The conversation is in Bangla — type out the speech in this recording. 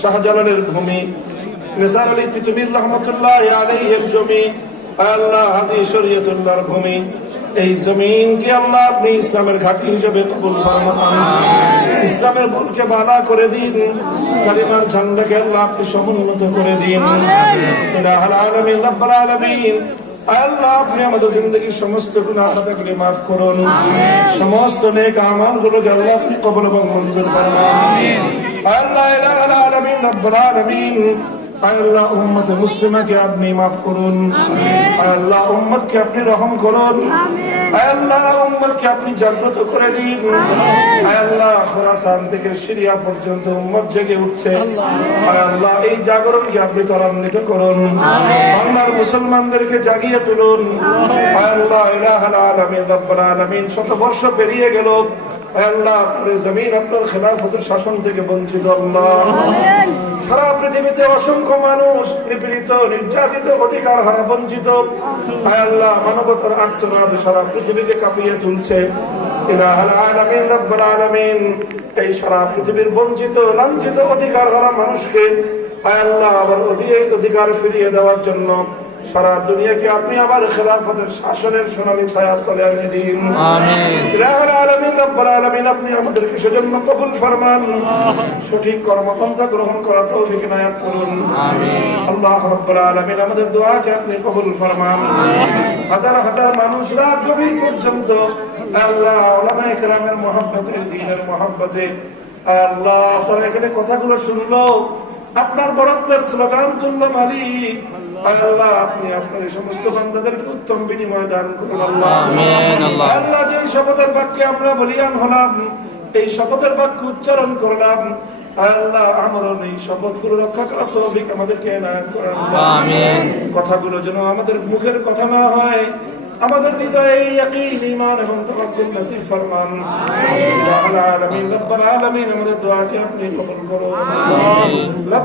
শাহজালালের ভূমি নিসার আলী তিতুমির রহমতুল্লাহ জমি আল্লাহ হাজি শরীয়তুল্লাহর ভূমি। এই জমিনকে আল্লাহ আপনি ইসলামের ঘাঁটি হিসেবে কবুল ইসলামের বলকে বাধা করে দিন। কালিমার ঝান্ডাকে আল্লাহ আপনি সমুন্নত করে দিন। আল্লাহ আপনি আমাদের জিন্দগির সমস্ত খাতাগুলি মাফ করুন। সমস্ত নেক আমলগুলোকে আল্লাহ আপনি কবুল এবং মঞ্জুর আল্লাহ রাব্বাল আলামিন। আল্লাহ উম্মতে মুসলিমাকে আপনি মাফ করুন। আল্লাহ উম্মতকে আপনি রহম করুন। আল্লাহ উম্মতকে আপনি জাগ্রত করে দিন। আল্লাহ খোরাসান থেকে সিরিয়া পর্যন্ত উম্মত জেগে উঠছে। আল্লাহ। এই জাগরণকে আপনি ত্বরান্বিত করুন। বাংলার মুসলমানদেরকে জাগিয়ে তুলুন। আল্লাহ ইলাহাল আলামিন রাব্বাল আলামিন। শত বর্ষ পেরিয়ে গেল। আল্লাহ জমিন আপনার খেলাফতের শাসন থেকে বঞ্চিত আল্লাহ। সারা পৃথিবীতে অসংখ্য মানুষ নিপীড়িত নির্যাতিত অধিকার হারা বঞ্চিত। আল্লাহ মানবতার সারা পৃথিবীকে কাঁপিয়ে তুলছে। এই সারা পৃথিবীর বঞ্চিত লাঞ্ছিত অধিকার হারা মানুষকে আয় আল্লাহ আবার অধিক অধিকার ফিরিয়ে দেওয়ার জন্য সারা দুনিয়াকে আপনি আবার খেলাফতের শাসনের সোনালী ছায়ার তলে আনে দিন। আলামিন আপনি আমাদেরকে সেজন্য কবুল ফরমান। সঠিক কর্মপন্থা গ্রহণ করার তৌফিক নায়াত করুন। আল্লাহ রব্বুল আলামিন আমাদের দোয়াকে আপনি কবুল ফরমান। হাজার হাজার মানুষ রাত গভীর পর্যন্ত আল্লাহ ওলামায়ে কেরামের মহব্বতে দ্বীনের মহব্বতে আল্লাহ তারা এখানে কথাগুলো শুনলো। আপনার বরত্বের স্লোগান তুলল মালিক। আল্লাহ আপনি আপনার এই সমস্ত বান্দাদেরকে উত্তম বিনিময় দান করুন আল্লাহ। আল্লাহ। যে শপথের বাক্যে আমরা বলিয়ান হলাম এই শপথের বাক্য উচ্চারণ করলাম আল্লাহ আমরণ এই শপথগুলো রক্ষা করার তৌফিক আমাদেরকে এনায়ত করেন কথাগুলো যেন আমাদের মুখের কথা না হয় আমাদের হৃদয়ে ইয়াকিন ঈমান এবং তাওয়াক্কুল নসিব ফরমান। আলামিন রব্বাল আলামিন আমাদের দোয়াকে আপনি কবুল করুন।